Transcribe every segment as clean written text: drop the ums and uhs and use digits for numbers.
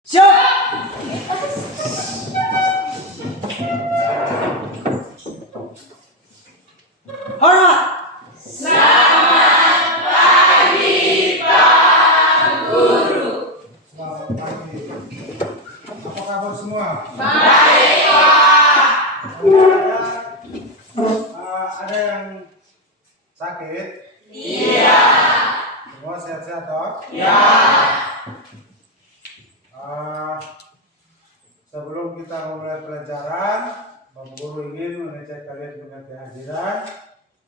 Siap! Hormat! Selamat pagi. Apa kabar semua? Ada yang sakit? Iya. Semua sehat-sehat toh? Iya. Sebelum kita memulai pelajaran, Bapak Guru ingin mengecek kalian punya kehadiran.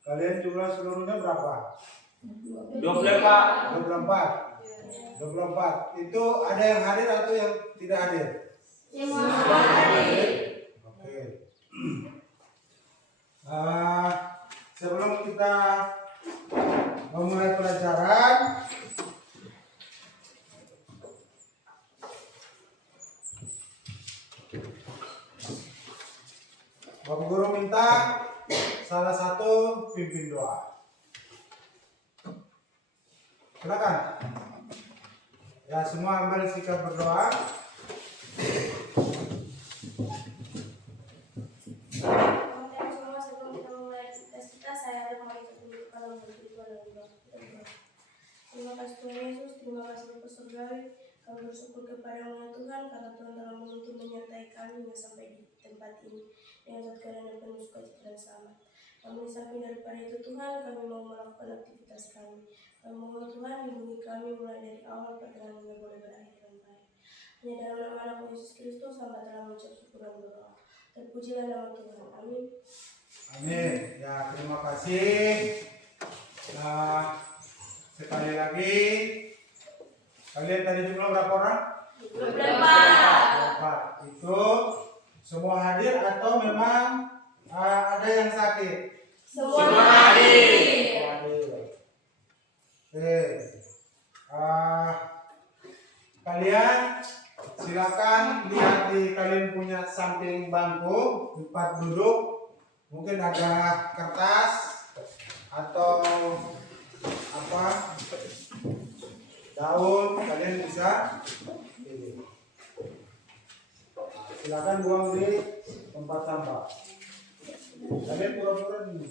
Kalian jumlah seluruhnya berapa? 24. 24. 24. Itu ada yang hadir atau yang tidak hadir? Oke. Sebelum kita memulai pelajaran, Bapak Guru minta salah satu pimpin doa. Silakan. Ya, semua ambil sikap berdoa. Kemudian semua sebelum kita memulai aktivitas kita, saya ada mengucapkan berdoa dalam berdoa dan berdoa. Terima kasih Tuhan Yesus, terima kasih Bapa Surgawi. Kami bersyukur kepada-Mu ya Tuhan, karena Tuhan telah menuntun menyertai kami hingga sampai di tempat ini dengan zat keadaan yang penuh sukacita dan selamat. Kami samping daripada itu Tuhan, kami mau melakukan aktivitas kami. Kami mohon Tuhan lindungi kami mulai dari awal perjalanan hingga boleh berakhir dengan baik. Hanya dalam nama Anak Yesus Kristus, hamba telah mengucap syukur dan berdoa. Terpujilah nama Tuhan. Amin. Amin. Ya, terima kasih. Nah, sekali lagi, kalian tadi jumlah berapa orang? 24. Itu semua hadir atau memang ada yang sakit? Semua hadir. Oke. Kalian silakan lihat di kalian punya samping bangku tempat duduk, mungkin ada kertas atau apa daun, kalian bisa pilih. Silakan buang di tempat sampah. Kalian pura-pura dulu.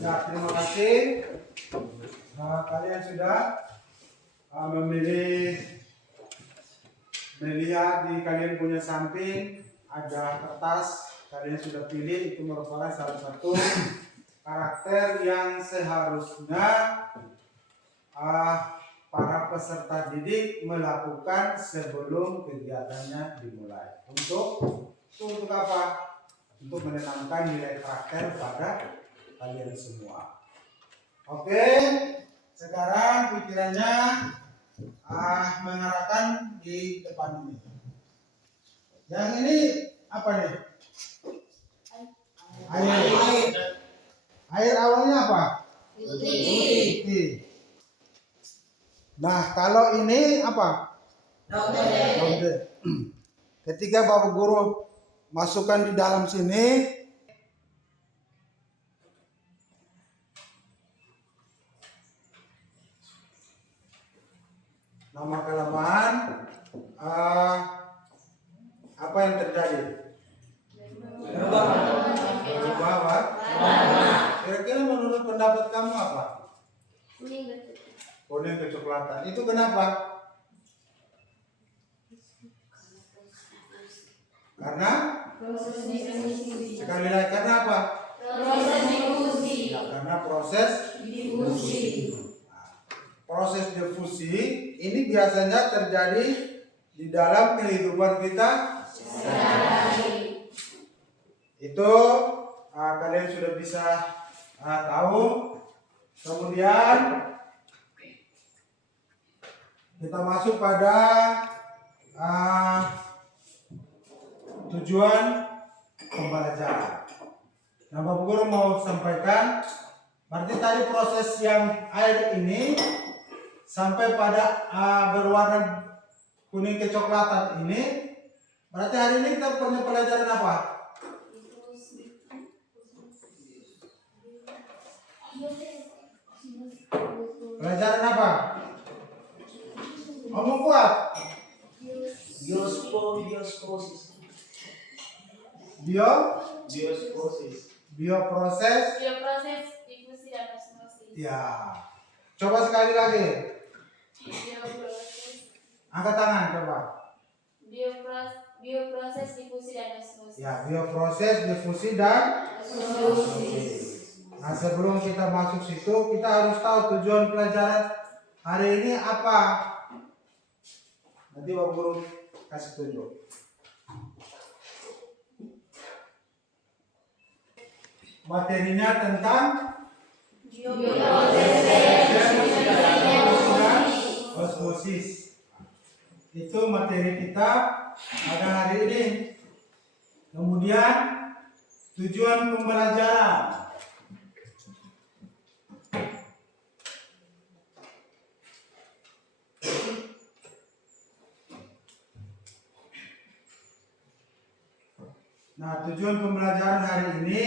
Ya, terima kasih. Kalian sudah melihat di kalian punya samping ada kertas, kalian sudah pilih, itu merupakan salah satu karakter yang seharusnya para peserta didik melakukan sebelum kegiatannya dimulai. Untuk apa? Untuk menanamkan nilai karakter pada kalian semua. Oke, sekarang pikirannya mengarahkan di depan ini. Yang ini apa nih? Air. Air awalnya apa? Putih. Nah, kalau ini apa? Daun. Ketika Bapak Guru masukkan di dalam sini, lama-kelamaan apa yang terjadi? Berubah apa? Kira-kira menurut pendapat kamu apa? Kuning kecoklatan. Itu kenapa? Karena sekali lagi karena apa? Ya, karena proses difusi. Proses difusi ini biasanya terjadi di dalam kehidupan kita sehari-hari. Itu kalian sudah bisa tahu. Kemudian kita masuk pada tujuan pembelajaran. Nah, Bapak Guru mau sampaikan, berarti tadi proses yang air ini sampai pada berwarna kuning kecoklatan ini, berarti hari ini kita punya pelajaran apa? Pelajaran apa? Ngomong kuat. Biosposis. Bioproses. Bioproses, difusi dan osmosis. Ya. Coba sekali lagi. Bioproses, Angkat tangan coba. bioproses, difusi dan osmosis. Ya, bioproses, difusi dan Osmosis. Nah, sebelum kita masuk situ, kita harus tahu tujuan pelajaran hari ini apa. Nanti Bapak Guru kasih tunjuk. Materinya tentang osmosis. Itu materi kita pada hari ini. Kemudian tujuan pembelajaran. Nah, tujuan pembelajaran hari ini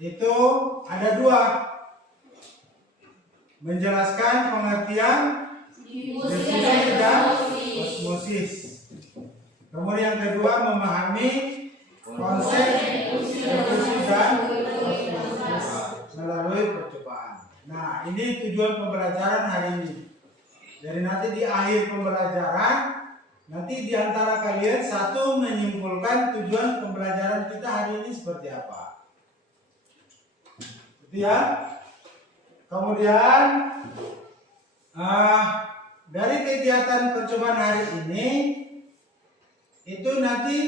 itu ada dua. Menjelaskan pengertian difusi dan osmosis. Kemudian yang kedua memahami konsep difusi dan osmosis melalui percobaan. Nah, ini tujuan pembelajaran hari ini. Jadi nanti di akhir pembelajaran, nanti di antara kalian satu menyimpulkan tujuan pembelajaran kita hari ini seperti apa. Gitu ya. Kemudian dari kegiatan percobaan hari ini itu nanti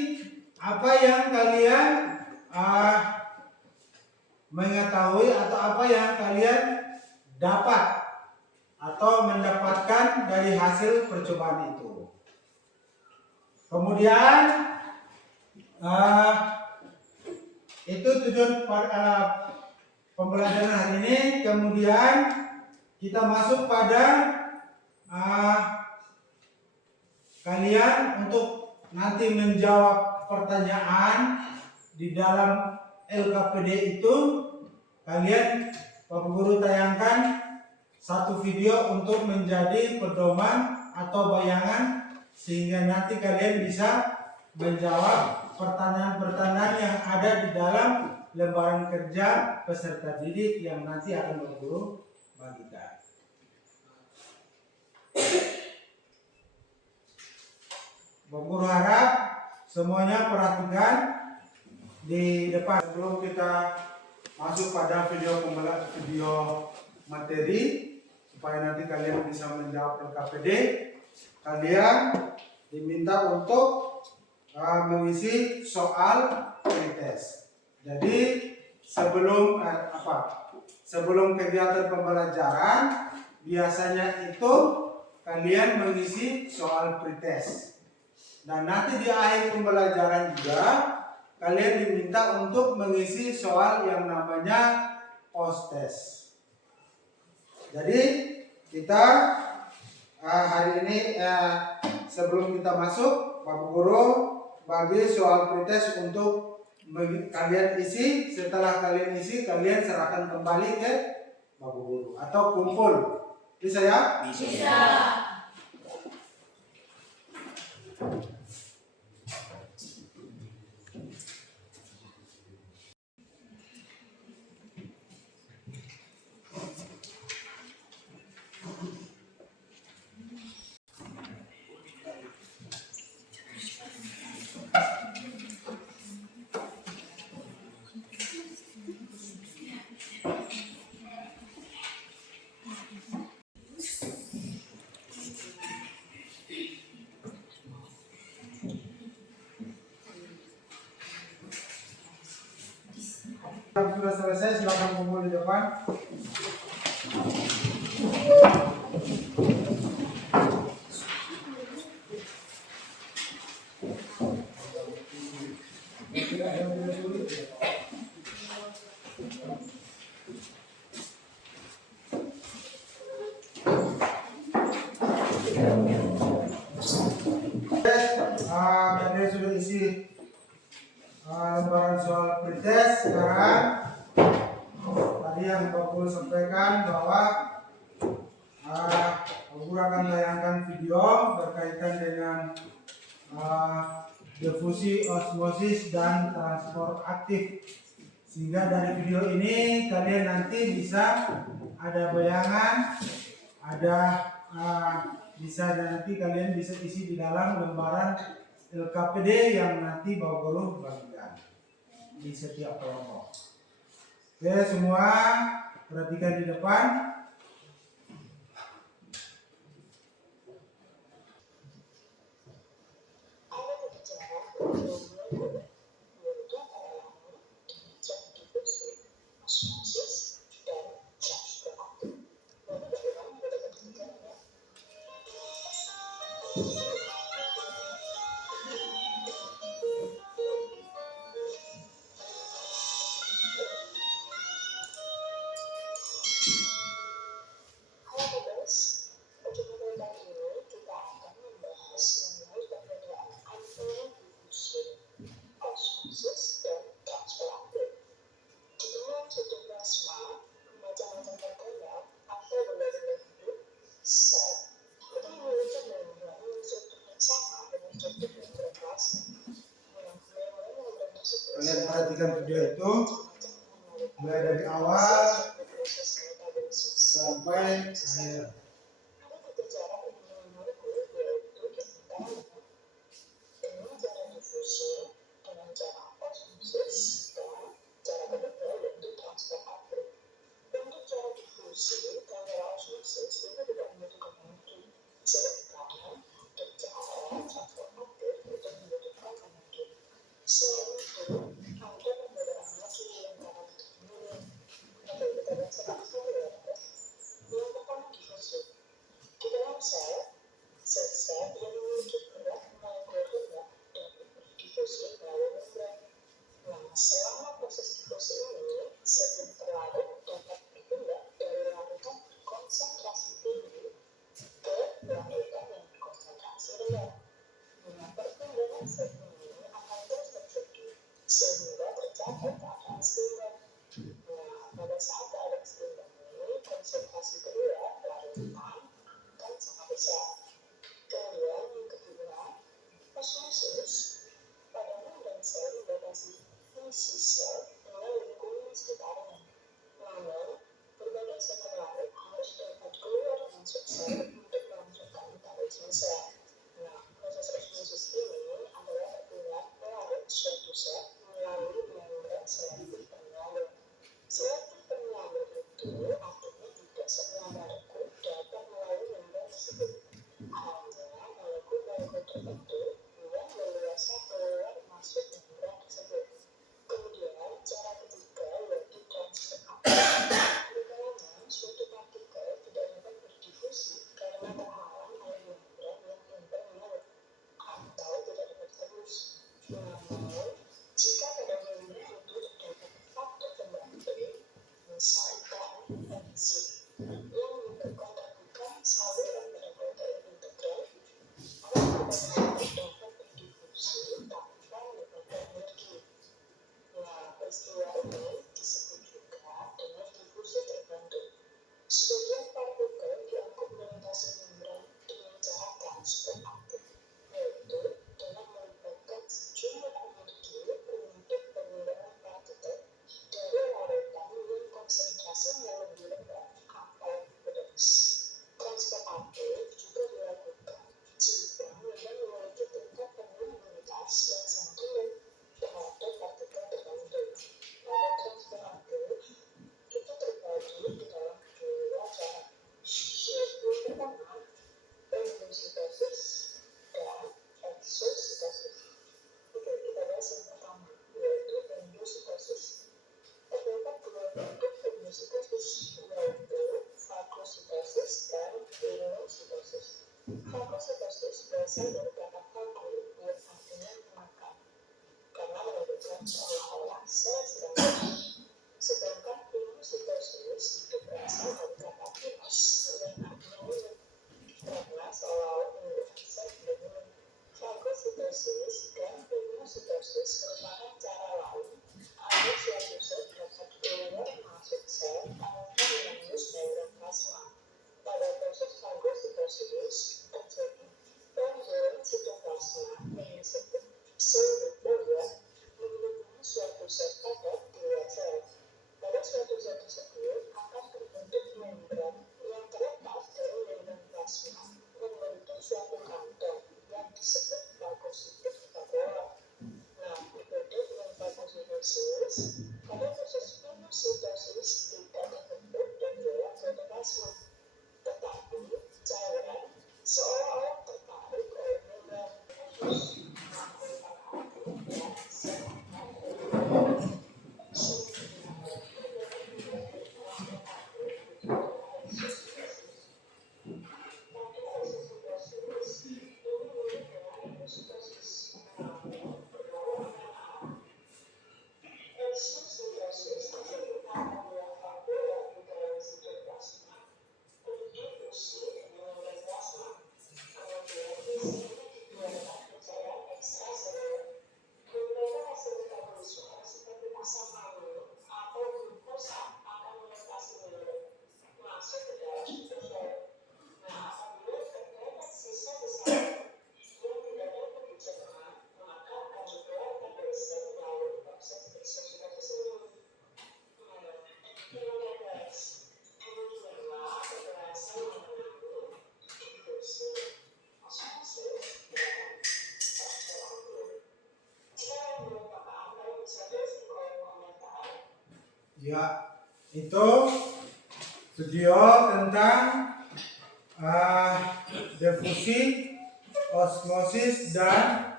apa yang kalian mengetahui atau apa yang kalian dapat atau mendapatkan dari hasil percobaan itu. Kemudian itu tujuan pembelajaran hari ini. Kemudian kita masuk pada kalian untuk nanti menjawab pertanyaan di dalam LKPD itu. Kalian Bapak Guru tayangkan satu video untuk menjadi pedoman atau bayangan, sehingga nanti kalian bisa menjawab pertanyaan-pertanyaan yang ada di dalam lembaran kerja peserta didik yang nanti akan Bapak Guru bagikan. Bapak Guru harap semuanya perhatikan di depan. Sebelum kita masuk pada video materi, supaya nanti kalian bisa menjawab LKPD, kalian diminta untuk mengisi soal pretest. Jadi sebelum kegiatan pembelajaran biasanya itu kalian mengisi soal pretest. Dan nanti di akhir pembelajaran juga kalian diminta untuk mengisi soal yang namanya post test. Jadi kita hari ini sebelum kita masuk, Bapak Guru bagi soal pretest untuk kalian isi. Setelah kalian isi, kalian serahkan kembali ke Bapak Guru atau kumpul. Bisa ya? Bisa. Sudah selesai, silakan kumpul di depan. Kalian sudah isi lembaran soal pretest. Sekarang tadi yang Pak Pul sampaikan bahwa Guru akan tayangkan video berkaitan dengan difusi, osmosis, dan transport aktif. Sehingga dari video ini kalian nanti bisa ada bayangan, ada bisa nanti kalian bisa isi di dalam lembaran LKPD yang nanti Bapak Guru bagikan di setiap kelompok. Oke, semua perhatikan di depan. Kalian perhatikan video itu mulai dari awal sampai akhir. seolah-olah sel sedang mati. Sedangkan pinositosis itu berasal dari kata pinos yang artinya minum, karena seolah-olah menurut sel berminum. Fagositosis dan pinositosis merupakan cara lain agar suatu zat dapat keluar masuk sel tanpa menembus daerah plasma. Pada proses fagositosis terjadi pembuahan sitoplasma yang disebut sel nukleoida menghubungi suatu zat padat di luar sel. Pada suatu zat tersebut akan terbentuk membran yang terlepas dari membran plasma membentuk suatu kantong yang disebut fagositit vakuola. Nah, dibentuk dengan fagositosis, pada proses pinositosis tidak terbentuk dan dalam protoplasma, tetapi cairan seolah-olah tertarik oleh membran nukleus. Ya, itu video tentang difusi, osmosis, dan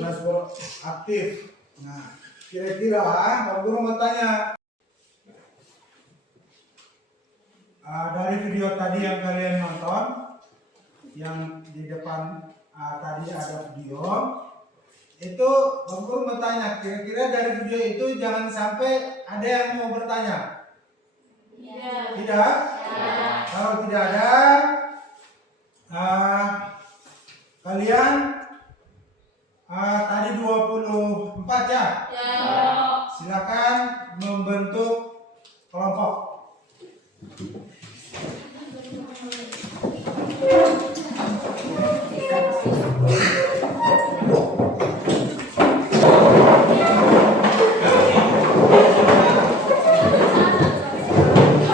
transport aktif. Nah, kira-kira Pak Guru mau tanya, dari video tadi yang kalian nonton, yang di depan tadi ada video, itu Pak Guru mau tanya, kira-kira dari video itu jangan sampai ada yang mau bertanya. Tidak? Kalau tidak ada, kalian tadi 24 ya? Silakan membentuk kelompok.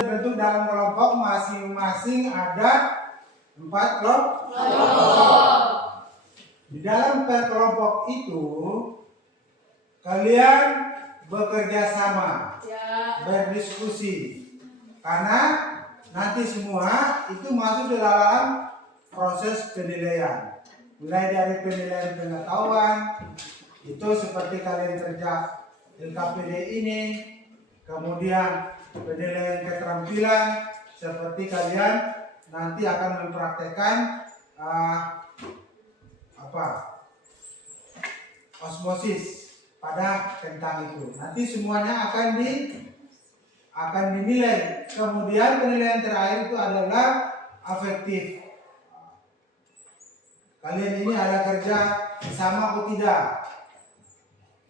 Bentuk dalam kelompok masing-masing ada 4 kelompok. Di dalam kelompok itu kalian bekerja sama, berdiskusi, karena nanti semua itu masuk di dalam proses penilaian. Mulai dari penilaian pengetahuan, itu seperti kalian kerja LKPD ini, kemudian penilaian keterampilan, seperti kalian nanti akan mempraktekkan osmosis pada tentang itu. Nanti semuanya akan dinilai. Kemudian penilaian terakhir itu adalah afektif. Kalian ini ada kerja sama atau tidak.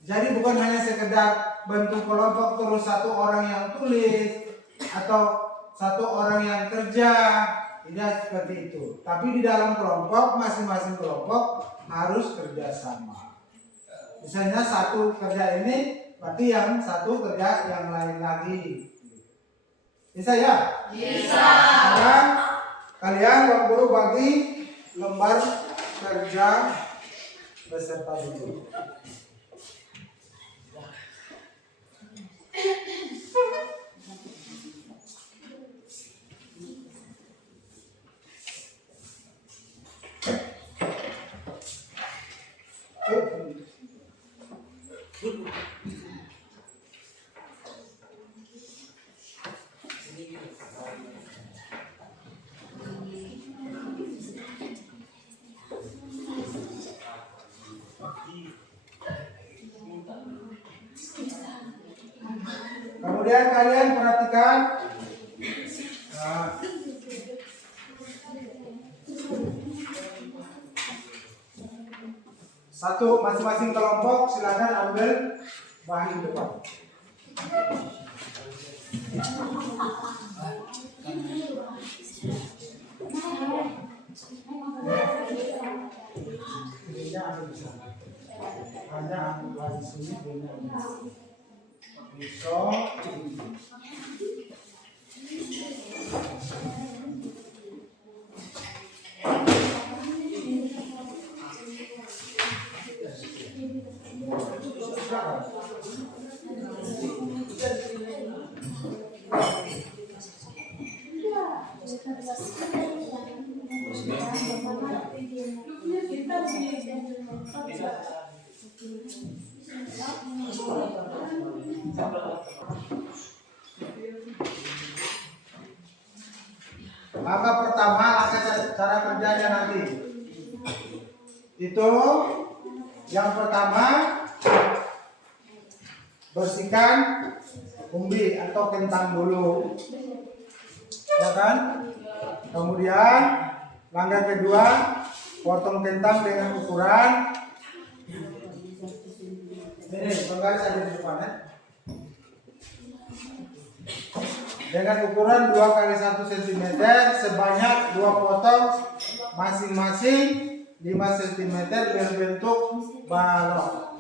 Jadi bukan hanya sekedar bentuk kelompok terus satu orang yang tulis atau satu orang yang kerja, tidak seperti itu. Tapi di dalam kelompok, masing-masing kelompok harus kerja sama. Misalnya satu kerja ini, berarti yang satu kerja yang lain lagi. Bisa ya? Bisa. Sekarang kalian Pak Guru bagi lembar kerja beserta buku. Kemudian kalian perhatikan satu masing-masing kelompok silakan ambil bahan depan. Hanya ambil di sini dengan pisau. Maka pertama cara kerjanya nanti itu yang pertama bersihkan umbi atau kentang dulu, ya kan? Kemudian langkah kedua potong kentang dengan ukuran ini, penggaris ada di depan ya. Dengan ukuran 2 x 1 cm sebanyak 2 potong masing-masing 5 cm berbentuk balok.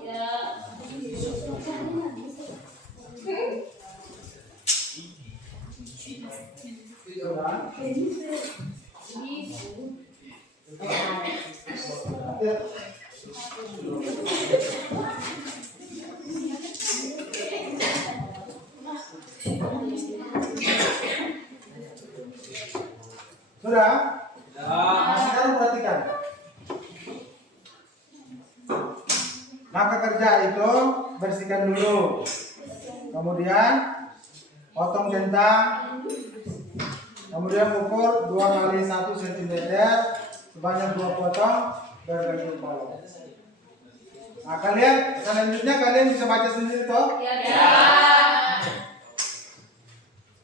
Sudah? Nah, sekarang perhatikan. Maka kerja itu bersihkan dulu. Kemudian potong kentang. Kemudian ukur 2 x 1 cm sebanyak 2 potong berbentuk balok. Nah, selanjutnya kalian bisa baca sendiri toh? Ya.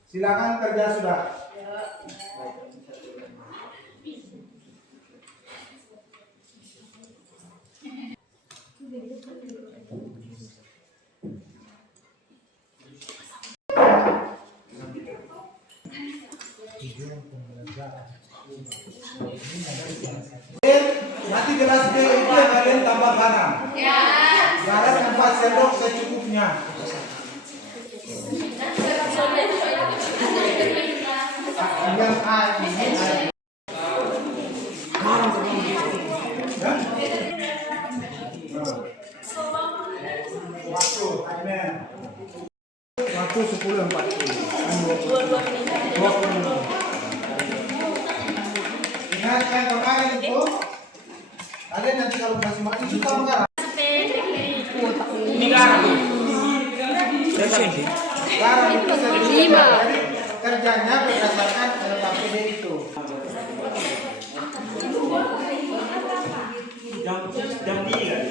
Silakan kerja sudah. Nanti gelas B itu yang kalian tambah garam. Ya. Garam 4 sendok secukupnya. Yang A ini garam waktu, amen. Waktu 10:40. 20 menit. Ingat yang kemarin itu, kalian nanti kalau masih makan suka garam. Ini garam. Garam itu jadi kerjanya berdasarkan LKPD itu. Jam 3.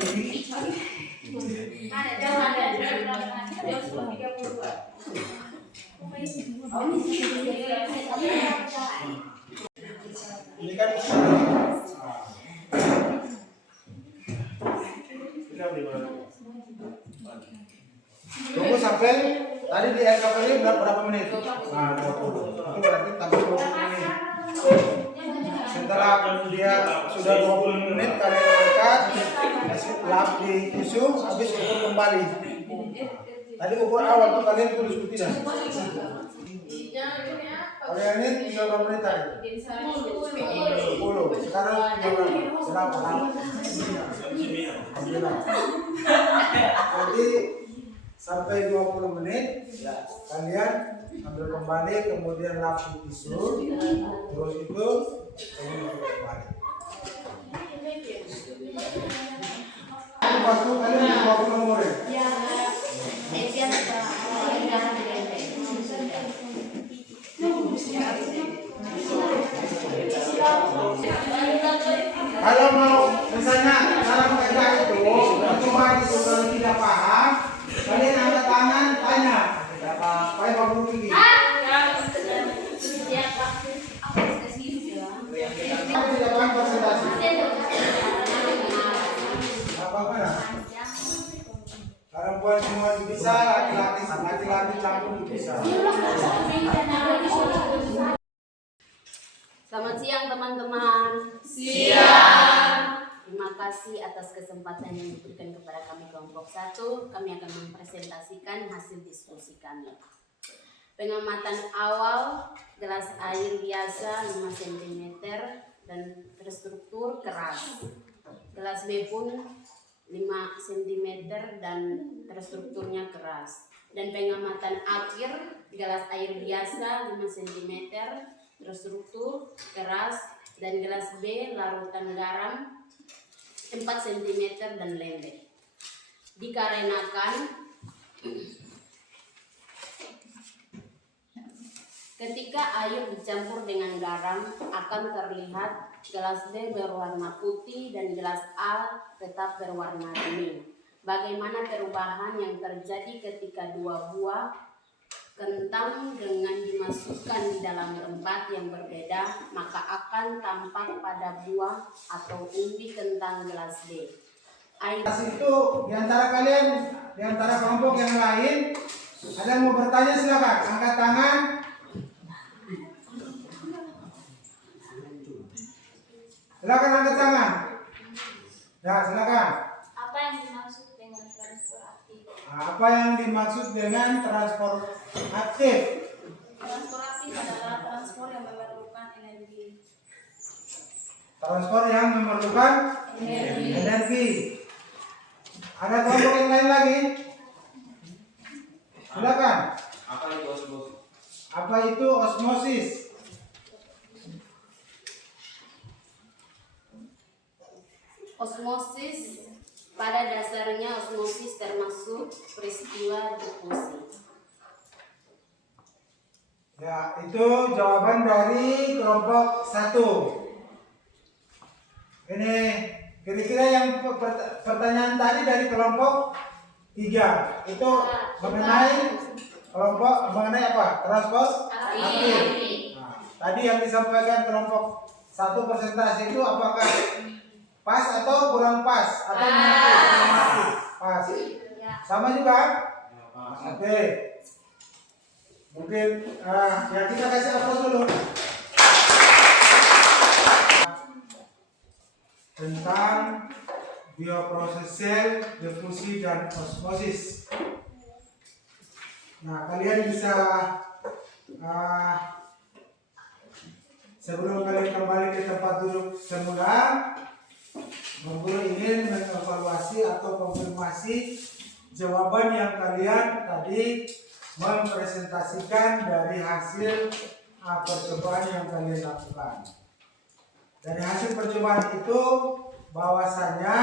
Ini kan tunggu sampai tadi di LKPD berapa menit? Nah, 20. Itu berarti tambah 20 menit. Setelah dia sudah 20 menit kalian angkat, lap di tisu, habis ukur kembali. Tadi ukur awal tuh kalian tulis tidak? Kalian ini 3 menit tadi. 10. Sekarang 3 berapa? Jadi sampai 20 menit kalian ambil kembali, kemudian lap di tisu, terus itu kalian kembali. Waktu kalian 20 menit. Kalau mau misalnya cara kerja itu cuma itu kalau tidak paham, kalian angkat tangan tanya. Tidak apa-apa mana? Perempuan semua bisa, laki-laki campur bisa. Selamat siang teman-teman. Siang. Terima kasih atas kesempatan yang diberikan kepada kami kelompok 1. Kami akan mempresentasikan hasil diskusi kami. Pengamatan awal, gelas air biasa 5 cm dan terstruktur keras. Gelas B pun 5 cm dan terstrukturnya keras. Dan pengamatan akhir, gelas air biasa 5 cm terstruktur keras, dan gelas B larutan garam 4 cm dan lembek. Dikarenakan ketika air dicampur dengan garam akan terlihat gelas B berwarna putih dan gelas A tetap berwarna bening. Bagaimana perubahan yang terjadi ketika dua buah kentang dengan dimasukkan di dalam tempat yang berbeda, maka akan tampak pada buah atau umbi kentang gelas B. Itu diantara kalian, diantara kelompok yang lain, ada yang mau bertanya silakan, angkat tangan. Silakan angkat tangan. Ya, silakan. Apa yang dimaksud dengan transfer aktif? Apa yang dimaksud dengan transfer aktif? Transfer aktif adalah transfer yang memerlukan energi. Transfer yang memerlukan energi. Ada kelompok yang lain lagi? Silakan. Apa itu osmosis? Apa itu osmosis? Osmosis, pada dasarnya osmosis termasuk peristiwa difusi. Ya, itu jawaban dari kelompok 1. Ini kira-kira yang pertanyaan tadi dari kelompok 3 itu mengenai kelompok mengenai apa? Transport aktif. Nah, tadi yang disampaikan kelompok 1 presentasi itu apakah pas atau kurang pas atau mengerti? Pas. Sama juga? Oke. Mungkin ya kita kasih aplaus dulu. Tentang bioproses sel, difusi dan osmosis. Nah, kalian bisa sebelum kalian kembali ke tempat duduk semula, Guru ingin mengevaluasi atau konfirmasi jawaban yang kalian tadi mempresentasikan dari hasil percobaan yang kalian lakukan. Dari hasil percobaan itu bahwasanya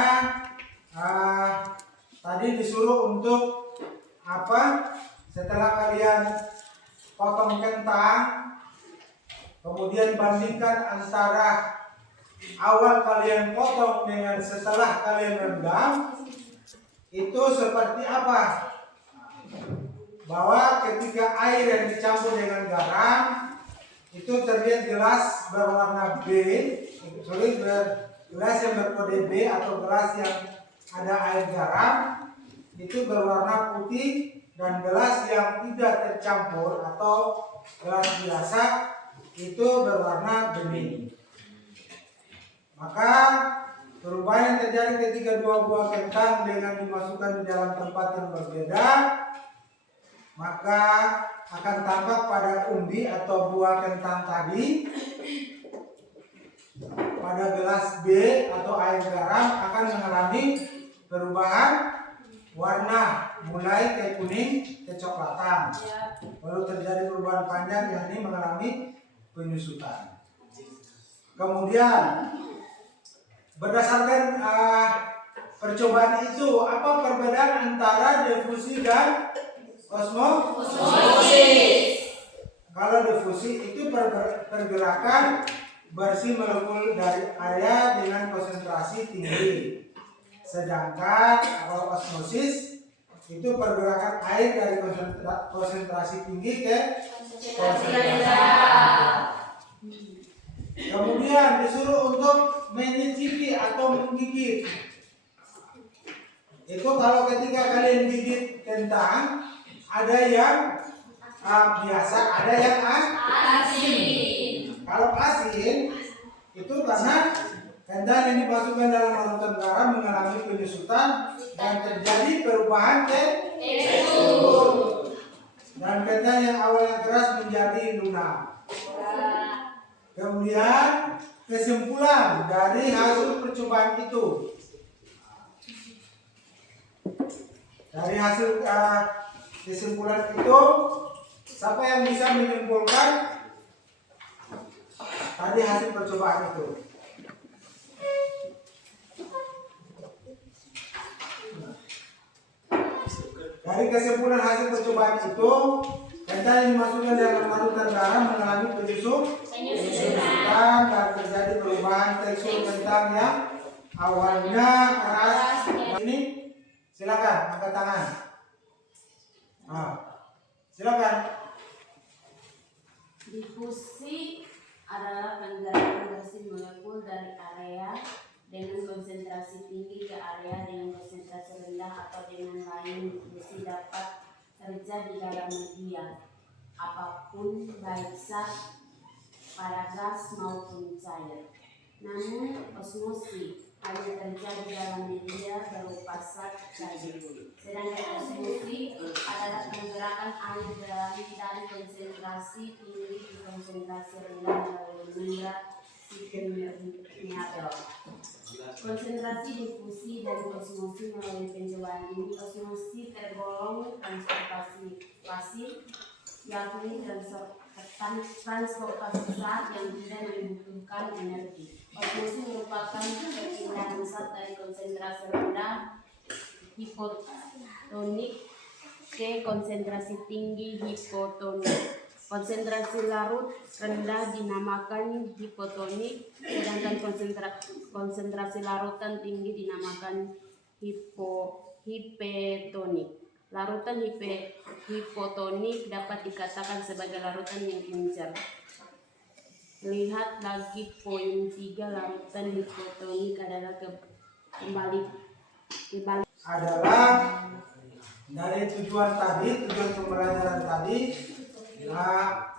tadi disuruh untuk apa? Setelah kalian potong kentang, kemudian bandingkan antara awal kalian potong dengan setelah kalian rendam, itu seperti apa? Bahwa ketika air yang dicampur dengan garam itu terlihat gelas berwarna B, gelas yang berkode B atau gelas yang ada air garam itu berwarna putih, dan gelas yang tidak tercampur atau gelas biasa itu berwarna bening. Maka perubahan yang terjadi ketika dua buah kentang dengan dimasukkan di dalam tempat yang berbeda, maka akan tampak pada umbi atau buah kentang tadi pada gelas B atau air garam akan mengalami perubahan warna mulai ke kuning ke coklatan. Baru terjadi perubahan panjang yang ini mengalami penyusutan. Kemudian berdasarkan percobaan itu, apa perbedaan antara difusi dan osmosis? Kalau difusi itu pergerakan bersih molekul dari area dengan konsentrasi tinggi. Sedangkan kalau osmosis itu pergerakan air dari konsentrasi tinggi ke konsentrasi rendah. Kemudian disuruh untuk menyicipi atau menggigit. itu kalau ketika kalian gigit kentang, ada yang biasa, ada yang Asin. Kalau asin itu karena kentang yang dimasukkan dalam larutan garam mengalami penyusutan dan terjadi perubahan tekstur. Dan kentang yang awalnya keras menjadi lunak. Kemudian kesimpulan dari hasil percobaan itu. Dari hasil kesimpulan itu, siapa yang bisa menyimpulkan tadi hasil percobaan itu? Dari kesimpulan hasil percobaan itu, kentang yang dimasukkan dalam larutan garam mengalami penyusutan dan terjadi perubahan tekstur kentang yang awalnya keras. Ini silakan angkat tangan. Silakan. Difusi adalah penggerakan mesin molekul dari area dengan konsentrasi tinggi ke area dengan konsentrasi rendah, atau dengan lain difusi dapat terjadi dalam media apapun, baik zat, pada gas maupun cair. Namun osmosis hanya terjadi dalam media berupa zat cair. Sedangkan osmosis adalah penggerakan air dari konsentrasi tinggi ke konsentrasi rendah melalui media permeabel. Konsentrasi difusi dan osmosis melalui pencobaan ini. Osmosis tergolong transportasi pasif, yakni transportasi zat yang tidak membutuhkan energi. Osmosis merupakan perpindahan zat dari konsentrasi rendah hipotonik ke konsentrasi tinggi hipotonik. Konsentrasi larut rendah dinamakan hipotonik, sedangkan konsentrasi larutan tinggi dinamakan hipetonik. Larutan hipotonik dapat dikatakan sebagai larutan yang encer. Lihat lagi poin 3, larutan hipotonik adalah kembali adalah dari tujuan pembelajaran tadi.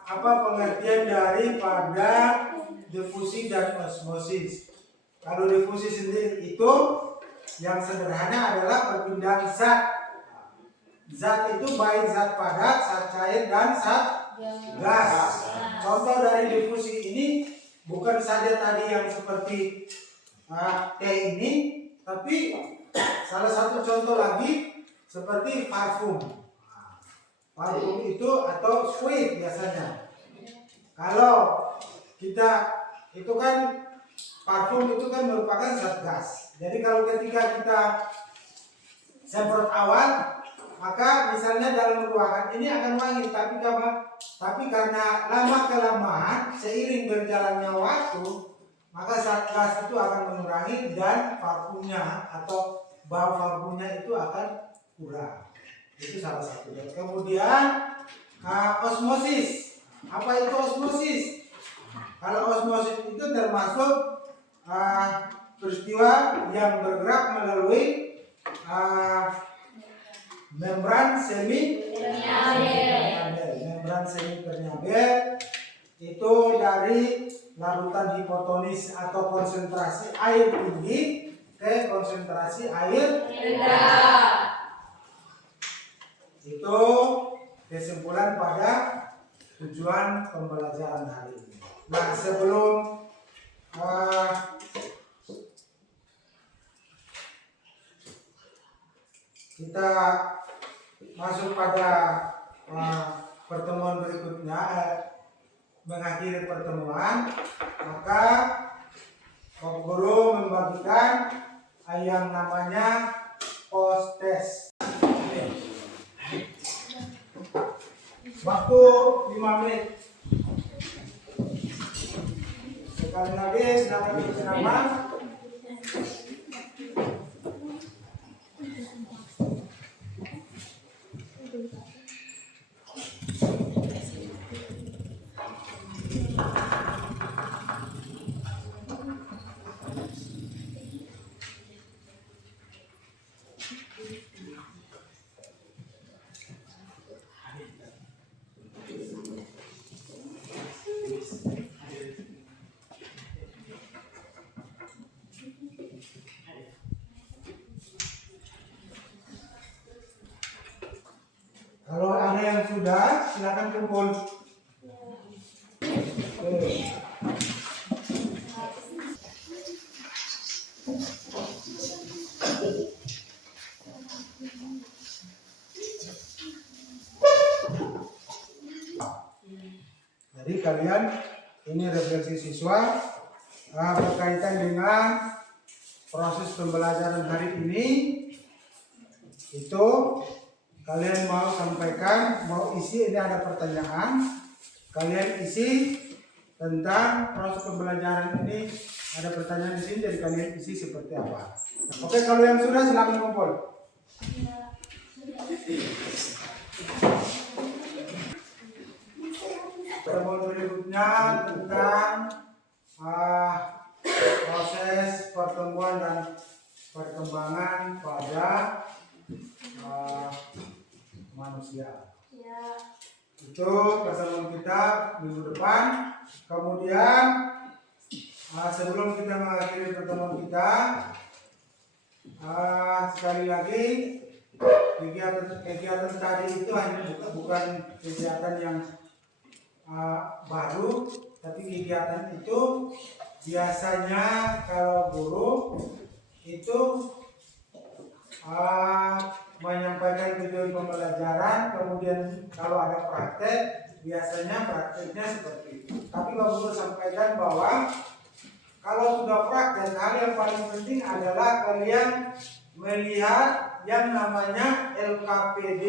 Apa pengertian daripada difusi dan osmosis? Kalau difusi sendiri itu yang sederhana adalah perpindahan zat. Zat itu baik zat padat, zat cair, dan zat gas. Contoh dari difusi ini bukan saja tadi yang seperti teh ini, tapi salah satu contoh lagi seperti parfum. Parfum itu atau sweet biasanya. Kalau kita itu kan parfum itu kan merupakan zat gas. Jadi kalau ketika kita semprot awal, maka misalnya dalam ruangan ini akan wangi, tapi karena lama kelamaan seiring berjalannya waktu, maka zat gas itu akan mengurangi dan parfumnya atau bau parfumnya itu akan kurang. Itu salah satunya. Kemudian osmosis. Apa itu osmosis? Kalau osmosis itu termasuk peristiwa yang bergerak melalui membran semi permeabel itu dari larutan hipotonis atau konsentrasi air tinggi ke konsentrasi air rendah. Itu kesimpulan pada tujuan pembelajaran hari ini. Nah, sebelum kita masuk pada pertemuan berikutnya, mengakhiri pertemuan, maka Pak Guru membagikan yang namanya post test. Waktu 5 menit. Sekali lagi silakan isi nama. Kalau ada yang sudah, silakan kumpul. Oke. Jadi kalian ini refleksi siswa berkaitan dengan proses pembelajaran hari ini. Itu kalian mau sampaikan, mau isi, ini ada pertanyaan. Kalian isi tentang proses pembelajaran ini, ada pertanyaan di sini, jadi kalian isi seperti apa. Oke, kalau yang sudah silakan kumpul. Pertemuan berikutnya tentang proses pertumbuhan dan perkembangan pada manusia. Ya. Itu pertemuan kita minggu depan. Kemudian sebelum kita mengakhiri pertemuan kita, sekali lagi kegiatan tadi itu hanya bukan kegiatan yang baru, tapi kegiatan itu biasanya kalau guru itu menyampaikan tujuan pembelajaran, kemudian kalau ada praktek, biasanya prakteknya seperti itu. Tapi Bapak Guru sampaikan bahwa kalau sudah praktek, hal yang paling penting adalah kalian melihat yang namanya LKPD.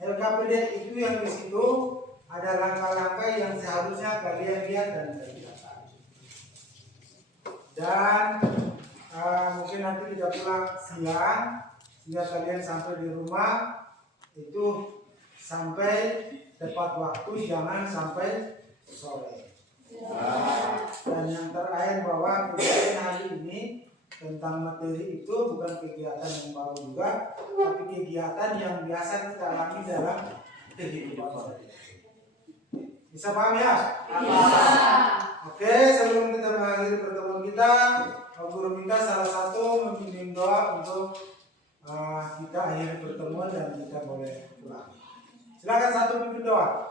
LKPD itu yang di situ ada langkah-langkah yang seharusnya kalian lihat dan kerjakan. Dan mungkin nanti kita pulang siang, sehingga kalian sampai di rumah itu sampai tepat waktu, jangan sampai sore. Dan yang terakhir bahwa kegiatan hari ini tentang materi itu bukan kegiatan yang baru juga, tapi kegiatan yang biasa kita alami dalam kehidupan sehari-hari. Bisa paham ya? Oke, sebelum kita mengakhiri pertemuan kita, Guru minta salah satu memimpin doa untuk kita akhiri pertemuan dan kita boleh pulang. Silakan satu pimpin doa.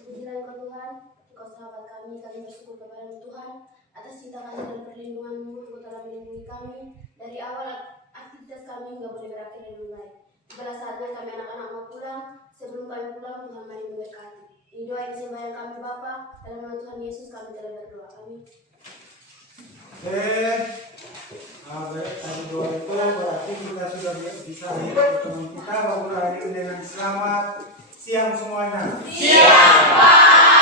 Pujilah Engkau Tuhan, Engkau sahabat kami bersyukur kepada Tuhan atas cinta kasih dan perlindungan-Mu. Engkau telah melindungi kami dari awal aktivitas kami hingga boleh berakhir dengan baik. Pada saatnya kami anak-anak mau pulang, sebelum kami pulang Tuhan mari memberkati. Ini doa yang sembahyang kami Bapa, dalam nama Tuhan Yesus kami telah berdoa. Amin. Tadi doa itu berarti kita sudah bisa akhiri pertemuan kita. Bapak hari ini dengan selamat siang semuanya.